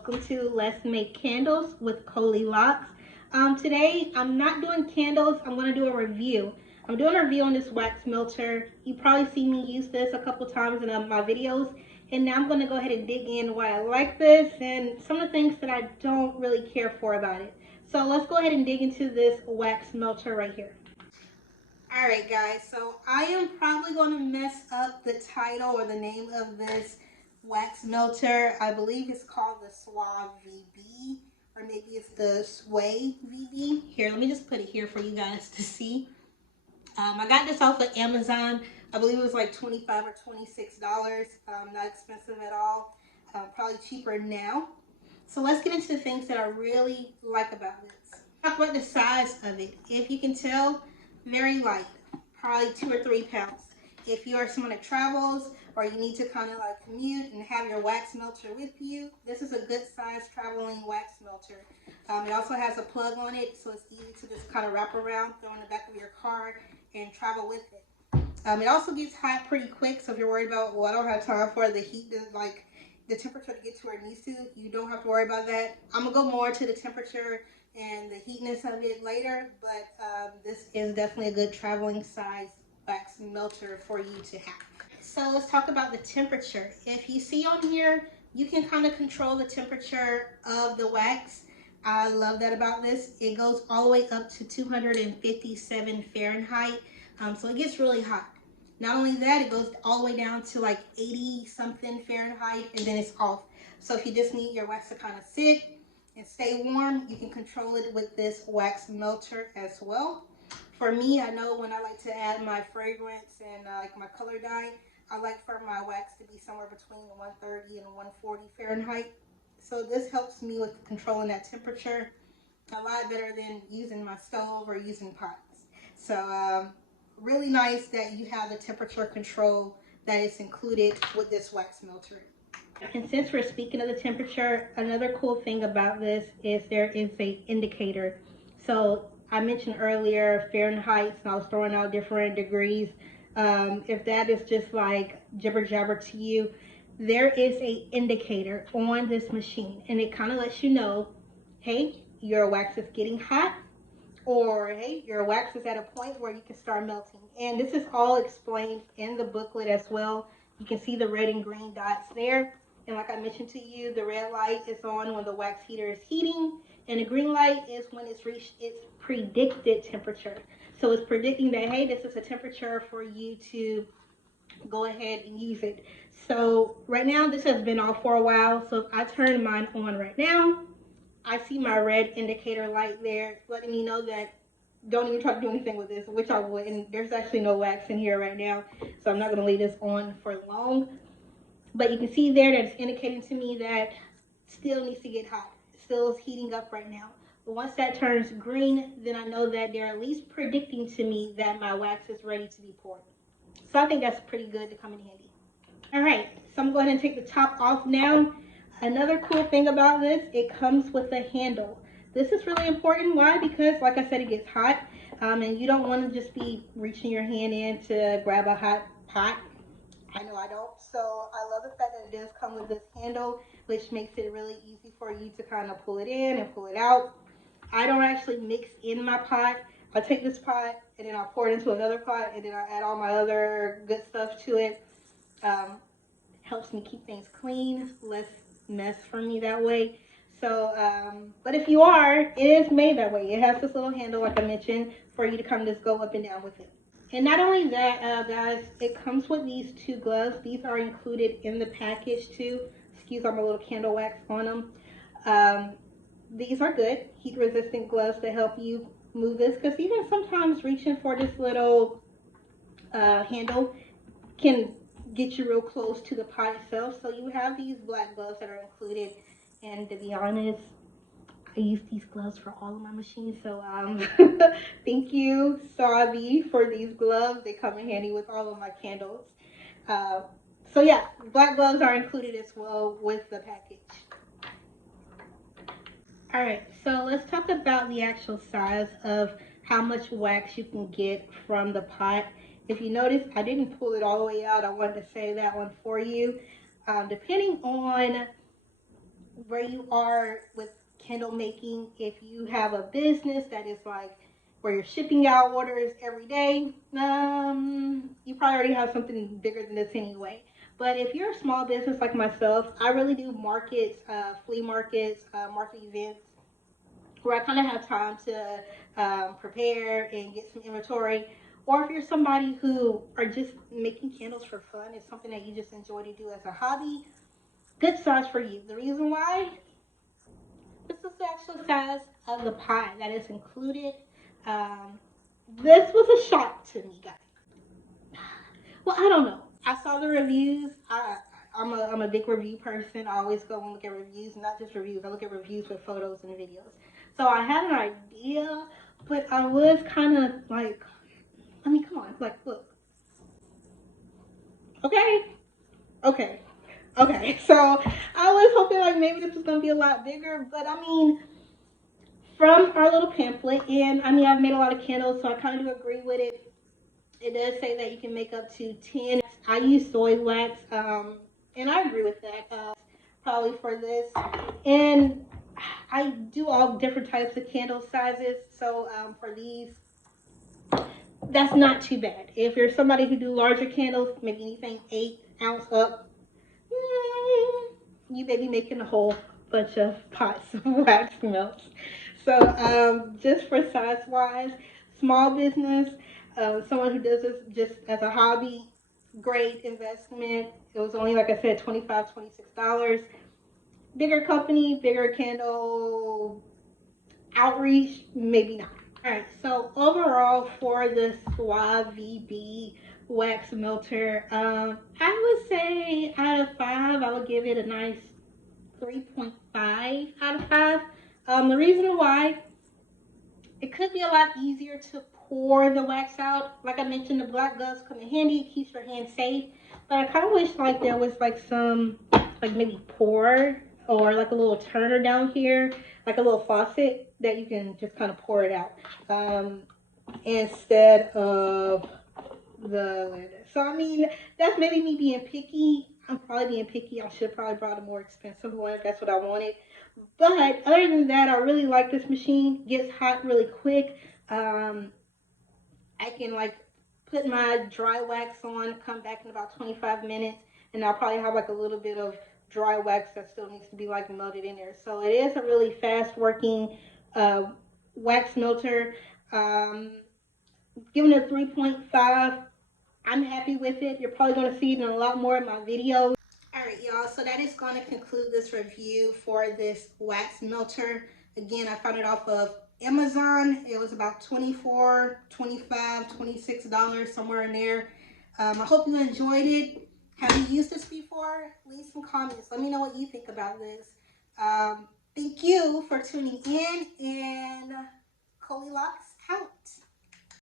welcome to Let's Make Candles with Coley Locks. Today I'm not doing candles, I'm going to do a review. I'm doing a review on this wax melter. You probably seen me use this a couple times in my videos, and now I'm going to go ahead and dig in why I like this and some of the things that I don't really care for about it. So let's go ahead and dig into this wax melter right here. Alright guys, so I am probably going to mess up the title or the name of this wax melter. I believe it's called the SAEUYVB, or maybe it's the SAEUYVB. Here, let me just put it here for you guys to see. I got this off of Amazon. I believe it was like $25 or $26. Not expensive at all. Probably cheaper now. So let's get into the things that I really like about this. Talk about the size of it. If you can tell, very light, probably 2 or 3 pounds. If you are someone that travels or you need to kind of like commute and have your wax melter with you, this is a good size traveling wax melter. It also has a plug on it, so it's easy to just kind of wrap around, throw in the back of your car, and travel with it. It also gets hot pretty quick, so if you're worried about, well, I don't have time for the heat, like the temperature to get to where it needs to, you don't have to worry about that. I'm gonna go more to the temperature and the heatness of it later, but this is definitely a good traveling size wax melter for you to have. So let's talk about the temperature. If you see on here, you can kind of control the temperature of the wax. I love that about this. It goes all the way up to 257 Fahrenheit, so it gets really hot. Not only that, it goes all the way down to like 80 something Fahrenheit, and then it's off. So if you just need your wax to kind of sit and stay warm, you can control it with this wax melter as well. For me, I know when I like to add my fragrance and like my color dye, I like for my wax to be somewhere between 130 and 140 Fahrenheit. So this helps me with controlling that temperature a lot better than using my stove or using pots. So really nice that you have the temperature control that is included with this wax melter. And since we're speaking of the temperature, another cool thing about this is there is an indicator. So I mentioned earlier Fahrenheit, and I was throwing out different degrees. If that is just like jibber jabber to you, there is an indicator on this machine, and it kind of lets you know, hey, your wax is getting hot, or hey, your wax is at a point where you can start melting. And this is all explained in the booklet as well. You can see the red and green dots there. And like I mentioned to you, the red light is on when the wax heater is heating, and the green light is when it's reached its predicted temperature. So it's predicting that, hey, this is a temperature for you to go ahead and use it. So right now, this has been off for a while. So if I turn mine on right now, I see my red indicator light there, letting me know that don't even try to do anything with this, which I would. And there's actually no wax in here right now, so I'm not going to leave this on for long. But you can see there that it's indicating to me that still needs to get hot. It still is heating up right now. But once that turns green, then I know that they're at least predicting to me that my wax is ready to be poured. So I think that's pretty good to come in handy. All right, so I'm going to take the top off now. Another cool thing about this, it comes with a handle. This is really important. Why? Because like I said, it gets hot, and you don't want to just be reaching your hand in to grab a hot pot. I know I don't. So I love the fact that it does come with this handle, which makes it really easy for you to kind of pull it in and pull it out. I don't actually mix in my pot. I take this pot and then I'll pour it into another pot, and then I add all my other good stuff to it. Helps me keep things clean, less mess for me that way. So, but if you are, it is made that way. It has this little handle, like I mentioned, for you to kind of just go up and down with it. And not only that, guys, it comes with these 2 gloves. These are included in the package too. Excuse my little candle wax on them. These are good heat resistant gloves to help you move this, because even sometimes reaching for this little handle can get you real close to the pot itself. So you have these black gloves that are included, and to be honest, I use these gloves for all of my machines. So thank you, SAEUYVB, for these gloves. They come in handy with all of my candles. So yeah, black gloves are included as well with the package. All right, so let's talk about the actual size of how much wax you can get from the pot. If you notice, I didn't pull it all the way out. I wanted to save that one for you. Depending on where you are with candle making. If you have a business that is like where you're shipping out orders every day, you probably already have something bigger than this anyway. But if you're a small business like myself, I really do markets, flea markets, market events, where I kind of have time to prepare and get some inventory. Or if you're somebody who are just making candles for fun, it's something that you just enjoy to do as a hobby, good size for you. The reason why, this is the actual size of the pie that is included. Um, this was a shock to me, guys. Well, I don't know. I saw the reviews. I'm a big review person. I always go and look at reviews, not just reviews. I look at reviews with photos and videos. So I had an idea, but I was kind of like, I mean, come on, like, look, okay, okay, okay. So I was hoping like maybe this was gonna be a lot bigger, but I mean, from our little pamphlet, and I mean, I've made a lot of candles, so I kind of do agree with it. It does say that you can make up to 10. I use soy wax, and I agree with that. Probably for this, and I do all different types of candle sizes. So for these, that's not too bad. If you're somebody who do larger candles, maybe anything 8 ounce up, you may be making a whole bunch of pots of wax melts. So just for size wise, small business, someone who does this just as a hobby, great investment. It was only, like I said, $25, $26. Bigger company, bigger candle outreach, maybe not. All right, so overall for the SAEUYVB wax melter, I would say out of 5, I would give it a nice 3.5 out of 5. The reason why, it could be a lot easier to pour the wax out. Like I mentioned, the black gloves come in handy. It keeps your hands safe. But I kind of wish like there was like some, like maybe pour or like a little turner down here, like a little faucet that you can just kind of pour it out instead of the lid. So I mean, that's maybe me being picky. I'm probably being picky. I should have probably brought a more expensive one if that's what I wanted. But other than that, I really like this machine. Gets hot really quick. I can like put my dry wax on, come back in about 25 minutes, and I'll probably have like a little bit of dry wax that still needs to be like melted in there. So it is a really fast working wax melter. Um, Giving it a 3.5. I'm happy with it. You're probably going to see it in a lot more of my videos. All right, y'all, so that is going to conclude this review for this wax melter. Again, I found it off of Amazon. It was about $24, $25, $26, somewhere in there. I hope you enjoyed it. Have you used this before? Leave some comments. Let me know what you think about this. Thank you for tuning in, and Coley Locks out.